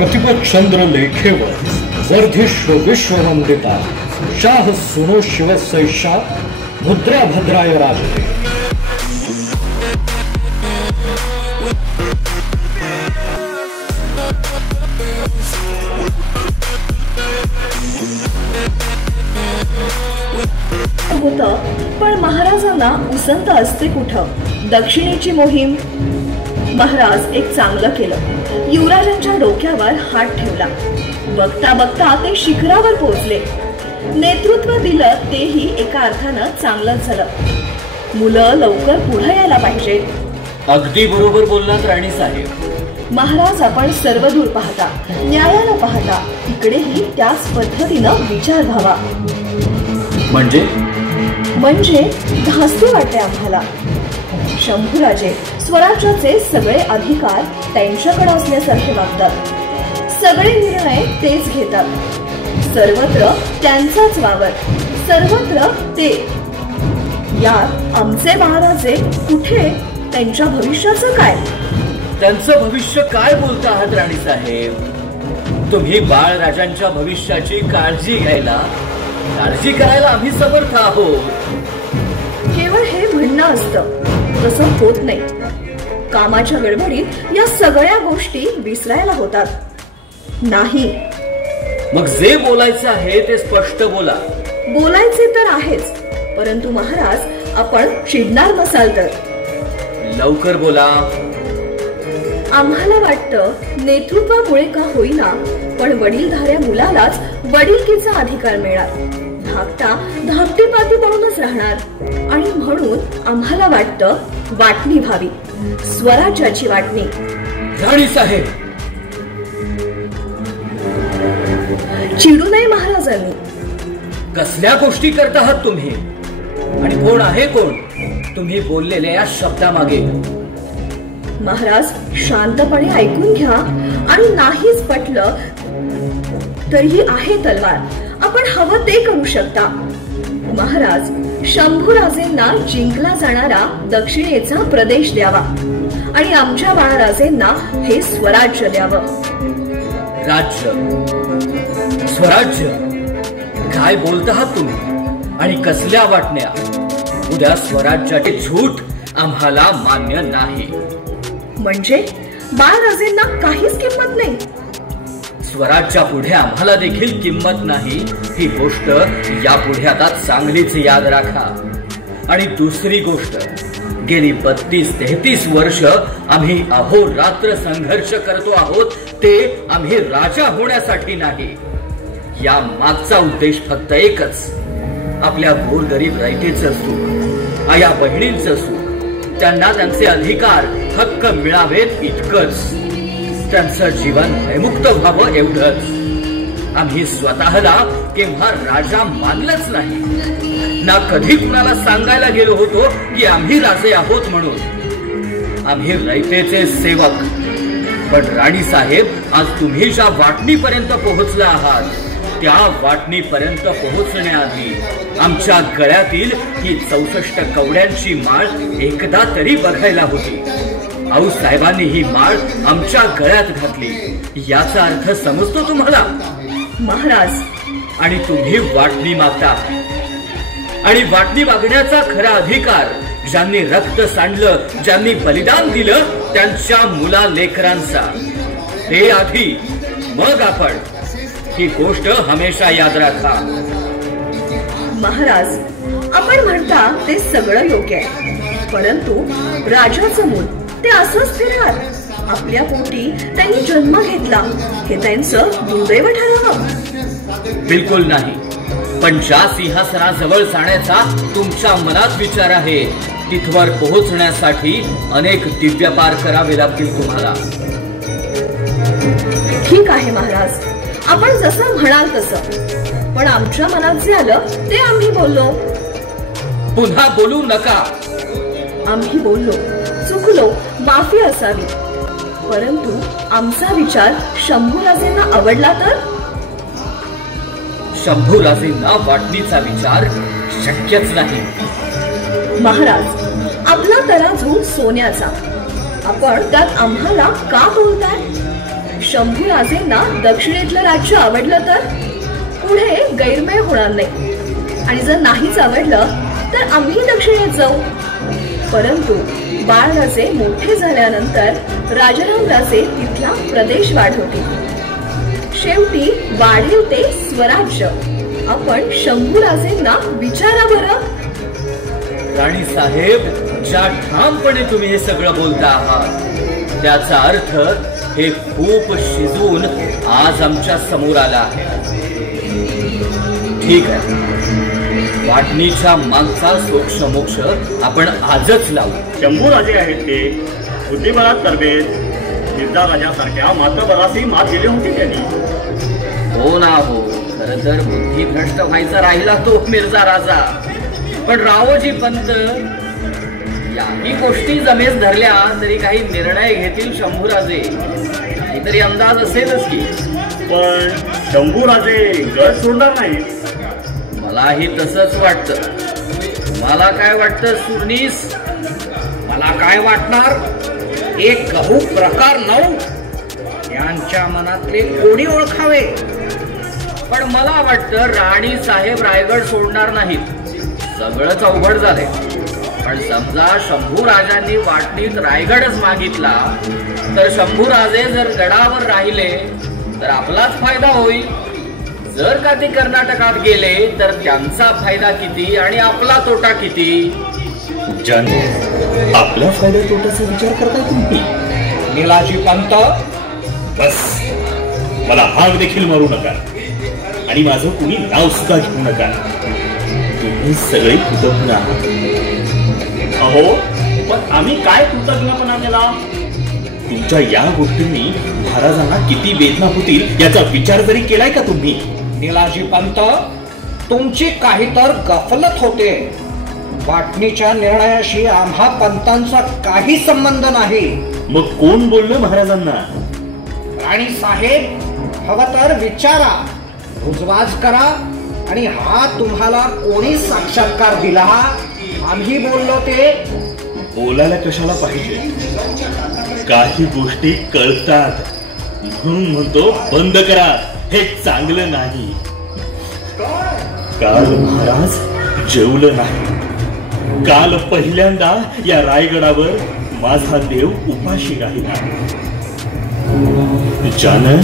प्रतिपचंद्र लेखेवर वर्धिष्व विश्ववंदिता शाह सुनो शिव सैषा मुद्रा भद्राय राजते। होतं, पण महाराजांना उसंत असते कुठं दक्षिणेची मोहीम। महाराज एक चांगलं केलं, युवराजांच्या डोक्यावर हात ठेवला। बघता बघता ते शिखरावर पोहोचले। नेतृत्व दिलं तेही एका अर्थानं चांगलंच झालं। मुलं लवकर पुढे यायला पाहिजेत। अगदी बरोबर बोललात राणी साहेब। महाराज आपण सर्वदूर पाहता, न्यायाला पाहता, इकडेही त्याच पद्धतीनं विचार व्हावा। म्हणजे धास्ती वाटते आम्हाला। शंभूराजे स्वराज्याचे सगळे अधिकार त्यांच्याकडे असल्यासारखे वागतात। सगळे निर्णय तेच घेतात। सर्वत्र त्यांचाच वावर, सर्वत्र ते। यात आमचे महाराजे कुठे, त्यांच्या भविष्याचं काय? त्यांचं भविष्य काय बोलता आहात राणी साहेब? तुम्ही बाळराजांच्या भविष्याची काळजी करायला आम्ही समर्थ आहोत। केवळ हे म्हणणं असतं, तसं होत नाही। कामाच्या गडबडीत या सगळ्या गोष्टी विसरायला होतात। नाही, मग जे बोलायचं आहे ते स्पष्ट बोला। बोलायचे तर आहेच, परंतु महाराज आपण चिडणार नसाल तर लवकर बोला। आम्हाला वाटतं नेतृत्वामुळे का होईना, पण वडीलधाऱ्या मुलालाच वडिलकीचा अधिकार मिळणार। धाकटी पाती पडूनच राहणार। आणि म्हणून आम्हाला वाटतं वाटणी व्हावी, स्वराज्याची वाटणी। राणी साहेब, चिडू नये महाराजांनी। कसल्या गोष्टी करत आहात तुम्ही? आणि कोण आहे कोण तुम्ही बोललेल्या या शब्दामागे? महाराज शांतपणे ऐकून घ्या, आणि नाहीच पटलं तरीही आहे तलवार, आपण हवं ते करू शकता। महाराज, शंभूराजेंना जिंकला जाणारा दक्षिणेचा प्रदेश द्यावा, आणि आमच्या बाळराजेंना हे स्वराज्य द्यावं। राज्य, स्वराज्य काय बोलत आहात तुम्ही? आणि कसल्या वाटण्या? उद्या स्वराज्याची झूठ आम्हाला मान्य नाही। म्हणजे बाळराजेंना काहीच किंमत नाही? स्वराज्या पुढे आम्हाला देखील किंमत नाही, ही गोष्ट यापुढे आता चांगलीच याद राखा। आणि दुसरी गोष्ट, गेली 32-33 वर्ष आम्ही अहोरात्र संघर्ष करतो आहोत, ते आम्ही राजा होण्यासाठी नाही। या मागचा उद्देश फक्त एकच, आपल्या गोरगरीब रयतेचं सुख, आया बहिणींचं सुख, त्यांना त्यांचे अधिकार हक्क मिळावेत इतकंच। त्यांचं जीवन भयमुक्त व्हावं एवढंच। आम्ही स्वतःला केव्हा राजा मानलंच नाही ना, कधी कुणाला सांगायला गेलो होतो की आम्ही राजे आहोत म्हणून। आम्ही रयतेचे सेवक। पण राणी साहेब, आज तुम्ही ज्या वाटणीपर्यंत पोहोचला आहात, त्या वाटणीपर्यंत पोहोचण्याआधी आमच्या गळ्यातील ही 64 कवड्यांची माळ एकदा तरी बघायला होती। आऊसाहेबांनी ही माळ आमच्या गळ्यात घातली, याचा अर्थ समजतो तुम्हाला? महाराज, आणि तुम्ही वाटणी मागता, आणि वाटणी मागण्याचा खरा अधिकार ज्यांनी रक्त सांडलं, ज्यांनी बलिदान दिलं, त्यांच्या मुला लेकरांचा। हे आधी, मग आपण। ही गोष्ट हमेशा याद राखा। महाराज, आपण म्हणता ते सगळं योग्य आहे, परंतु राजाचं मूल ते असंच फिरणार? आपल्या पोटी त्यांनी जन्म घेतला, हे त्यांचं दुर्दैव ठरावं? बिलकुल नाही। पण ज्या सिंहासनाजवळ जाण्याचा तुमच्या मनात विचार आहे, तिथवर पोहोचण्यासाठी अनेक दिव्य पार करावे लागतील तुम्हाला। ठीक आहे महाराज, आपण जसं म्हणाल तसं, पण आमच्या मनात जे आलं ते आम्ही बोललो। पुन्हा बोलू नका। आम्ही बोललो, चुकलो, माफी असावी, परंतु आमचा विचार शंभूराजेंना आवडला तर? शंभूराजेंना वाटणीचा विचार शक्यच नाही। महाराज, आपला तराजू सोन्याचा, आपण त्यात आम्हाला का बोलताय? शंभूराजेंना दक्षिणेतलं राज्य आवडलं तर पुढे गैरमेळ होणार नाही, आणि जर नाहीच आवडलं तर आम्ही दक्षिणेत जाऊ. परंतु बाळराजे मोठे झाल्यानंतर राजाराम राजे तिथला प्रदेश वाढवतील. शेवटी वाढेल ते स्वराज्य. आपण शंभूराजेंना विचारा बरं. राणी साहेब, ज्या ठामपणे तुम्ही हे सगळं बोलता आहात त्याचा अर्थ हे खूप शिजून आज आमच्या समोर आलं आहे. ठीक आहे, वाटणीच्या मागचा सोक्ष मोक्ष आपण आजच लावू. शंभूराजे आहेत ते बुद्धिबळात तरबेज. मिर्झा राजासारख्या मातबराशी मात गेली होती त्यांनी. हो ना हो, खरं तर बुद्धिभ्रष्ट व्हायचा राहिला तो मिर्झा राजा. पण रावोजी पंत याही गोष्टी जमेस धरल्या तरी काही निर्णय घेतील शंभूराजे, काहीतरी अंदाज असेलच की. पण शंभूराजे गड सोडणार नाही. मलाही तसंच वाटतं. मला काय वाटतं सुरनीस? मला काय वाटणार? एक गहू प्रकार 9 यांच्या मनातले कोणी ओळखावे. पण मला वाटतं राणी साहेब रायगड सोडणार नाहीत. सगळंच अवघड झालंय. पण समजा शंभूराजांनी वाटणीत रायगडच मागितला तर शंभूराजे जर गडावर राहिले तर आपलाच फायदा होईल. जर का ते कर्नाटकात गेले तर त्यांचा फायदा किती आणि आपला तोटा किती? आपल्या फायदा तोट्याचा विचार करताय तुम्ही? निलाजी पंत, बस, मला हाक देखील मारू नका आणि माझं कुणी नाव सुद्धा घेऊ नका. तुम्ही सगळे कृतज्ञ आहात. अहो, पण आम्ही काय कृतज्ञपणा केला? तुमच्या या गोष्टींनी महाराजांना किती वेदना होतील याचा विचार जरी केलाय का तुम्ही? निलाजी पंत, तुमची काही तर गफलत होते. वाटणीच्या निर्णयाशी आम्हा पंतांचा काही संबंध नाही. मग कोण बोललं महाराजांना? राणी साहेब, हवं तर विचारा, रुजवाज करा. आणि हा तुम्हाला कोणी साक्षात्कार दिला? आम्ही बोललो ते. बोलायला कशाला पाहिजे? काही गोष्टी कळतात म्हणून म्हणतो बंद करा. हे चांगलं नाही. काल महाराज जेवलं नाही. काल पहिल्यांदा या रायगडावर माझा देव उपाशी राहिला. ज्यानं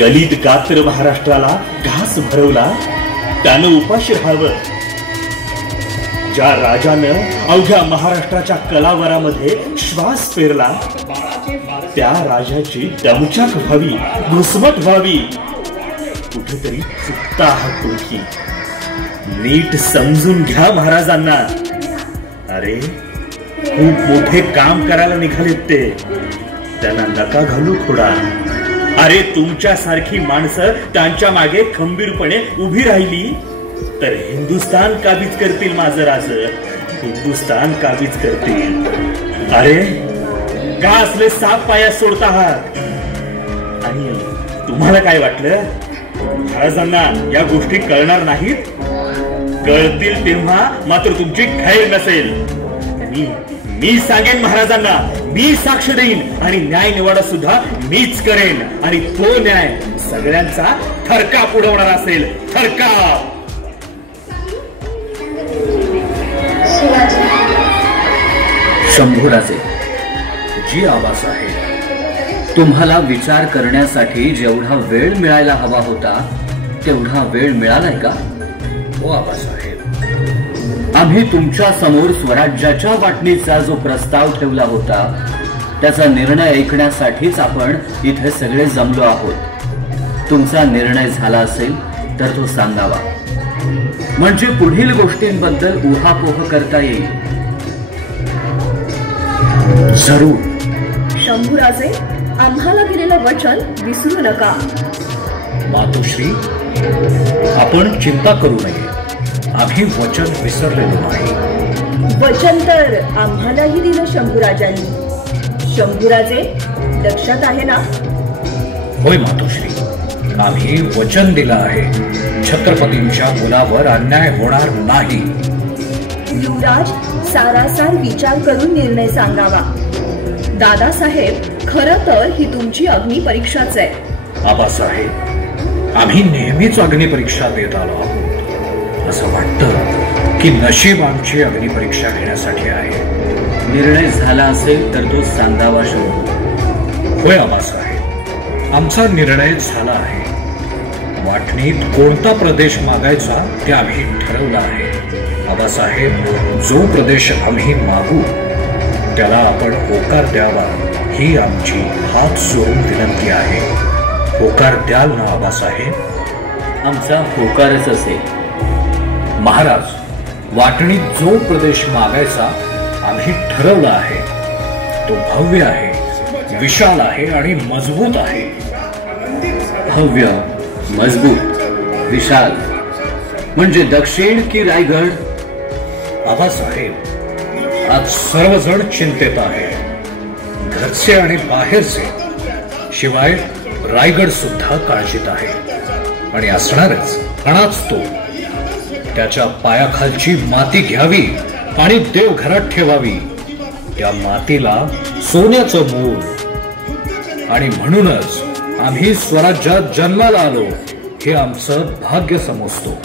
गलित गात्र महाराष्ट्राला घास भरवला त्यानं उपाशी राहावं. ज्या राजानं अवघ्या महाराष्ट्राच्या कलावरामध्ये श्वास पेरला त्या राजाची दमछाक व्हावी, घुसमट व्हावी. कुठेतरी चुकता आहात तुम्ही. नीट समजून घ्या महाराजांना. अरे, खूप मोठे काम करायला निघालेत ते. त्यांना नका घालू खोडा. अरे, तुमच्यासारखी माणसं त्यांच्या मागे खंबीरपणे उभी राहिली तर हिंदुस्तान काबीज करतील. माझं राज हिंदुस्तान काबीज करतील. अरे, का असले साप पायात सोडता आहात? आणि तुम्हाला काय वाटलं महाराजांना या गोष्टी कळणार नाहीत? कळतील तेव्हा मात्र तुमची खैर नसेल. मी सांगेन महाराजांना, मी साक्ष देईन आणि न्याय निवाडा सुद्धा मीच करेन. आणि तो न्याय सगळ्यांचा थरकाप उडवणार असेल. थरकाप. शंभूराजे, जी आबासाहेब, तुम्हाला विचार करण्यासाठी जेवढा वेळ मिळायला हवा होता तेवढा वेळ मिळालाय का? हो आबासाहेब. आम्ही तुमच्या समोर स्वराज्याच्या वाटणीचा जो प्रस्ताव ठेवला होता त्याचा निर्णय ऐकण्यासाठीच आपण इथे सगळे जमलो आहोत. तुमचा निर्णय झाला असेल तर तो सांगावा, म्हणजे पुढील गोष्टींबद्दल उहापोह करता येईल. जरूर. शंभूराजे, आम्हाला दिलेलं वचन विसरू नका. मातोश्री, आपण चिंता करू नये. आम्ही वचन विसरलेलो नाही. वचन तर आम्हालाही दिलं शंभूराजांनी. शंभूराजे, लक्षात आहे ना? होय मातोश्री, आम्ही वचन दिलं आहे. छत्रपतींच्या मुलावर अन्याय होणार नाही. युवराज, सारासार विचार करून निर्णय सांगावा. दादासाहेब, खरं तर ही तुमची अग्निपरीक्षाच आहे. आबासाहेब, आम्ही नेहमीच अग्निपरीक्षा देत आलो आहोत. असं वाटतं की नशीब आमची अग्निपरीक्षा घेण्यासाठी आहे. निर्णय झाला असेल तर तो सांगावा शंभू. होय आबासाहेब, आमचा निर्णय झाला आहे. वाटणीत कोणता प्रदेश मागायचा ते आम्ही ठरवला आहे. आबासाहेब, जो प्रदेश आम्ही मागू त्याला आपण होकार द्यावा ही आमची हात जोडून विनंती आहे. होकार द्याल ना आबासाहेब? आमचा होकारच असेल. महाराज, वाटणीत जो प्रदेश मागायचा आम्ही ठरवला आहे तो भव्य आहे, विशाल आहे आणि मजबूत आहे. भव्य, मजबूत, विशाल म्हणजे दक्षिण की रायगड? आबासाहेब, आज सर्वजण चिंतेत आहे, घरचे आणि बाहेरचे. शिवाय रायगड सुद्धा काळजीत आहे आणि असणारच. कणाच तो. त्याच्या पायाखालची माती घ्यावी आणि देवघरात ठेवावी. त्या मातीला सोन्याचं मूल. आणि म्हणूनच आम्ही स्वराज्यात जन्माला आलो हे आमचं भाग्य समजतो.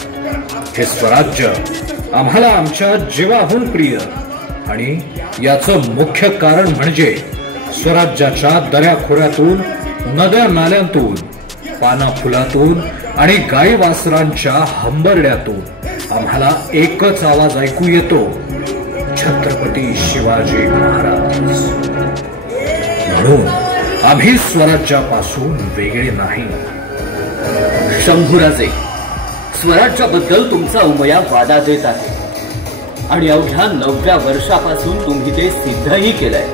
हे स्वराज्य आम्हाला आमच्या जीवाहून प्रिय. आणि याचं मुख्य कारण म्हणजे स्वराज्याच्या दऱ्याखोऱ्यातून, नद्या नाल्यांतून, पाना फुलातून आणि गाई वासरांच्या हंबरड्यातून आम्हाला एकच आवाज ऐकू येतो, छत्रपती शिवाजी महाराज. म्हणून आम्ही स्वराज्यापासून वेगळे नाही. शंभूराजे, स्वराज्याबद्दल तुमचा उमया वादात येत आहे आणि अवघ्या 9व्या वर्षापासून तुम्ही ते सिद्धही केलंय.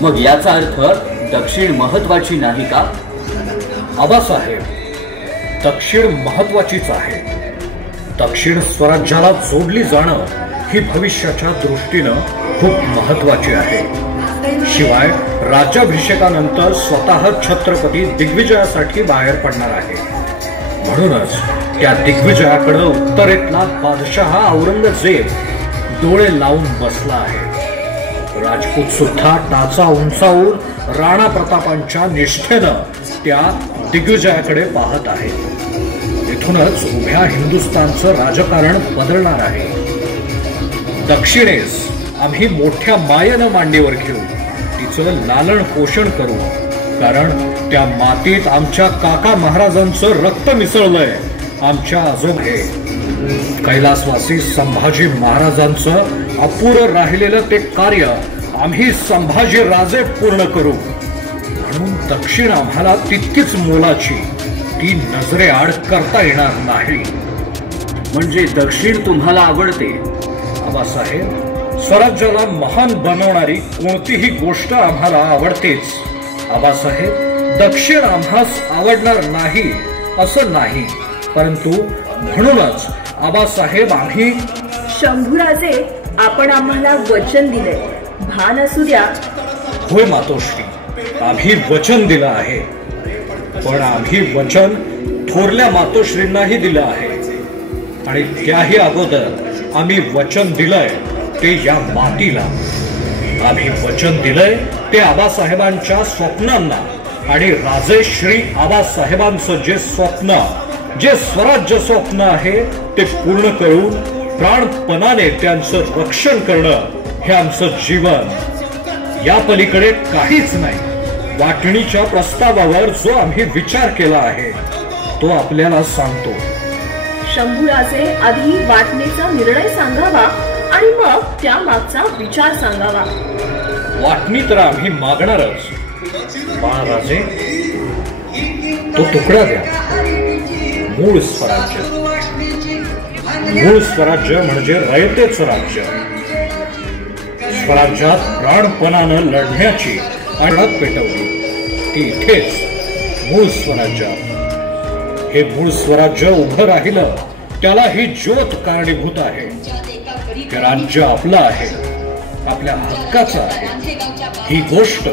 मग याचा अर्थ दक्षिण महत्वाची नाही का? आबासाहेब, दक्षिण महत्वाचीच आहे. दक्षिण स्वराज्याला जोडली जाणं ही भविष्याच्या दृष्टीनं खूप महत्वाची आहे. शिवाय राज्याभिषेकानंतर स्वतः छत्रपती दिग्विजयासाठी बाहेर पडणार आहे. म्हणूनच त्या दिग्विजयाकडे उत्तरेतला बादशहा औरंगजेब डोळे लावून बसला आहे. राजपूत सुद्धा टाचा उंचावून राणा प्रतापांच्या निष्ठेनं त्या दिग्विजयाकडे पाहत आहे. इथूनच उभ्या हिंदुस्थानचं राजकारण बदलणार आहे. दक्षिणेस आम्ही मोठ्या मायेनं मांडीवर घेऊ, तिचं लालन पोषण करू. कारण त्या मातीत आमच्या काका महाराजांचं रक्त मिसळलंय. आमच्या आजोबे कैलासवासी संभाजी महाराजांचं अपुरं राहिलेलं ते कार्य आम्ही संभाजी राजे पूर्ण करू. म्हणून दक्षिण आम्हाला तितकीच मोलाची, ती नजरेआड करता येणार नाही. म्हणजे दक्षिण तुम्हाला आवडते? आबासाहेब, स्वराज्याला महान बनवणारी कोणतीही गोष्ट आम्हाला आवडतेच. आबासाहेब, दक्षिण आम्हास आवडणार नाही असं नाही, परंतु म्हणूनच आबासाहेब आम्ही. शंभूराजे, आपण आम्हाला वचन दिले, भान असू द्या. होय मातोश्री, आम्ही वचन दिलं आहे. पण आम्ही वचन थोरल्या मातोश्रींनाही दिलं आहे. आणि त्याही अगोदर आम्ही वचन दिलंय ते या मातीला. आम्ही वचन दिलंय ते आबासाहेबांच्या स्वप्नांना. आणि राजे श्री आबासाहेबांचं जे स्वप्न, जे स्वराज्य स्वप्न आहे ते पूर्ण करून प्राणपणाने त्यांचं रक्षण करणं हे आमचं जीवन. या पलीकडे काहीच नाही. वाटणीच्या प्रस्तावावर जो आम्ही विचार केला आहे तो आपल्याला सांगतो. शंभूराजे, आधी वाटणीचा निर्णय सांगावा आणि मग त्या मागचा विचार सांगावा. वाटणी तर आम्ही मागणारच. महाराजे, तो तुकडा द्या. मूळ स्वराज्य. मूळ स्वराज्य म्हणजे रयतेचं राज्य. स्वराज्यात प्राणपणानं लढण्याची अडत पेटवली ती इथेच मूळ स्वराज्यात. हे मूळ स्वराज्य उभं राहिलं त्याला ही ज्योत कारणीभूत आहे. हे राज्य आपलं आहे, आपल्या हक्काचं आहे. ही गोष्ट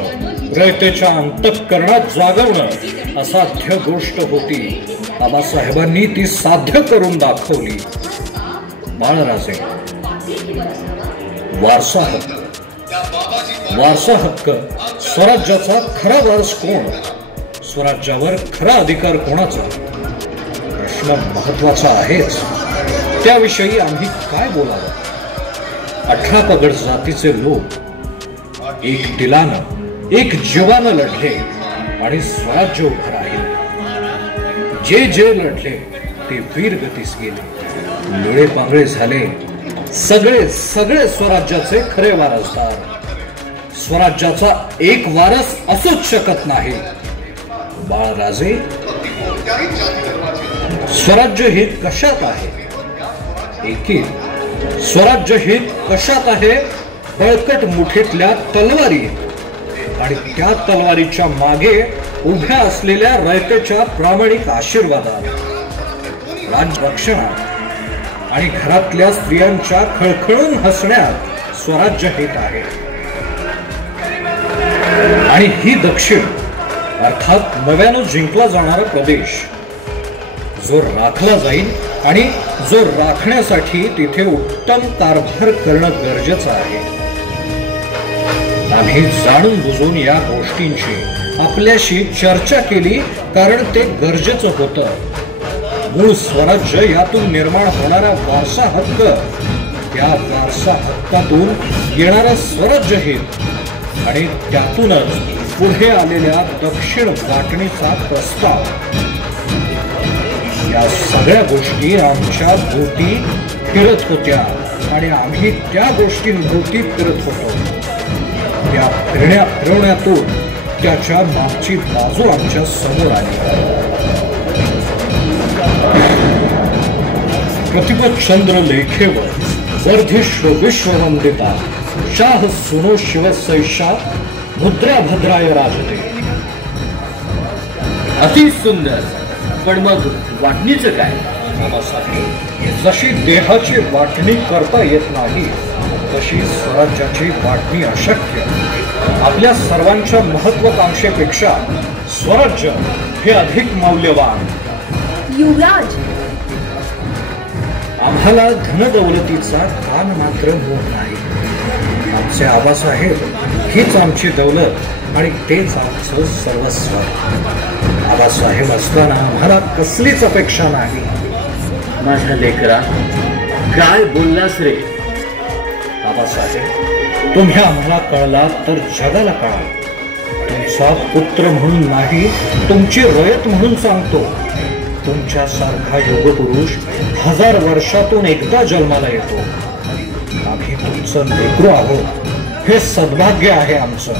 रयतेच्या अंतःकरणात जागवणं असाध्य गोष्ट होती. आबासाहेबांनी ती साध्य करून दाखवली. बाळराजे, वारसा हक्क वारसा हक्क, स्वराज्याचा खरा वारस कोण, स्वराज्यावर खरा अधिकार कोणाचा, प्रश्न महत्वाचा आहेच. त्याविषयी आम्ही काय बोलावं? 18 पगड जातीचे लोक एक दिलानं, एक जीवानं लढले आणि स्वराज्य उभं राहिले. जे जे लढले ते वीर गतीस गेले, लोळे पांगळे झाले. सगळे सगळे स्वराज्याचे खरे वारसदार. स्वराज्याचा एक वारस असूच शकत नाही. बाळराजे, स्वराज्य हित कशात आहे? एकीत स्वराज्य हित कशात आहे? बळकट मुठीतल्या तलवारीत आणि त्या तलवारीच्या मागे उभ्या असलेल्या रयतेच्या प्रामाणिक आशीर्वादात, राज्यरक्षणात आणि घरातल्या स्त्रियांच्या खळखळून हसण्यात स्वराज्य हित आहे. आणि ही दक्षिण अर्थात नव्यानं जिंकला जाणारा प्रदेश जो राखला जाईल आणि जो राखण्यासाठी तिथे उत्तम कारभार करणं गरजेचं आहे. आम्ही जाणून बुजून या गोष्टींची आपल्याशी चर्चा केली कारण ते गरजेचं होतं. मूळ स्वराज्य, यातून निर्माण होणारा वारसा हक्क, त्या वारसा हक्कातून येणारा स्वराज्य हित आणि त्यातूनच पुढे आलेल्या दक्षिण वाटणीचा प्रस्ताव, या सगळ्या गोष्टी आमच्या भोवती फिरत होत्या आणि आम्ही त्या गोष्टींभोवती फिरत होतो. त्या फिरण्यातून त्याच्या मागची बाजू आमच्या समोर आली. प्रतिपचंद्र लेखेवर वर्धिष्व विश्ववंदिता शाह सुनो शिवसैषा मुद्रा भद्राय राजते. अति सुंदर. पण मग वाटणीचं काय? जशी देहाची वाटणी करता येत नाही तशी स्वराज्याची वाटणी अशक्य. आपल्या सर्वांच्या महत्वाकांक्षेपेक्षा स्वराज्य हे अधिक मौल्यवान. युवराज, आम्हाला धनदौलतीचा कान मात्र मोह नाही. आमचे आबासाहेब हीच आमची दौलत आणि तेच आमचं सर्वस्व. आबासाहेब असताना आम्हाला कसलीच अपेक्षा नाही. माझ्या लेकरा, काय बोललास रे? आबासाहेब, तुम्ही आम्हाला कळला तर जगाला कळा. तुमचा पुत्र म्हणून नाही, तुमची रयत म्हणून सांगतो. तुमच्यासारखा युगपुरुष 1000 वर्षातून एकदा जन्माला येतो. आम्ही तुमचं लेकरू आहोत, हे सद्भाग्य आहे आमचं.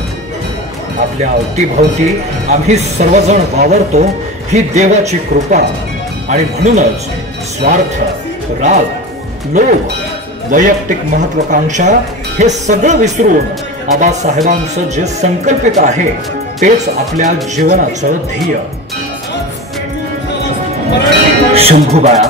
आपल्या अवतीभोवती आम्ही सर्वजण वावरतो ही देवाची कृपा. आणि म्हणूनच स्वार्थ, राग, लोभ, वैयक्तिक महत्वाकांक्षा हे सगळं विसरून आबासाहेबांचं जे संकल्पित आहे तेच आपल्या जीवनाचं ध्येय. शंभू बाळा,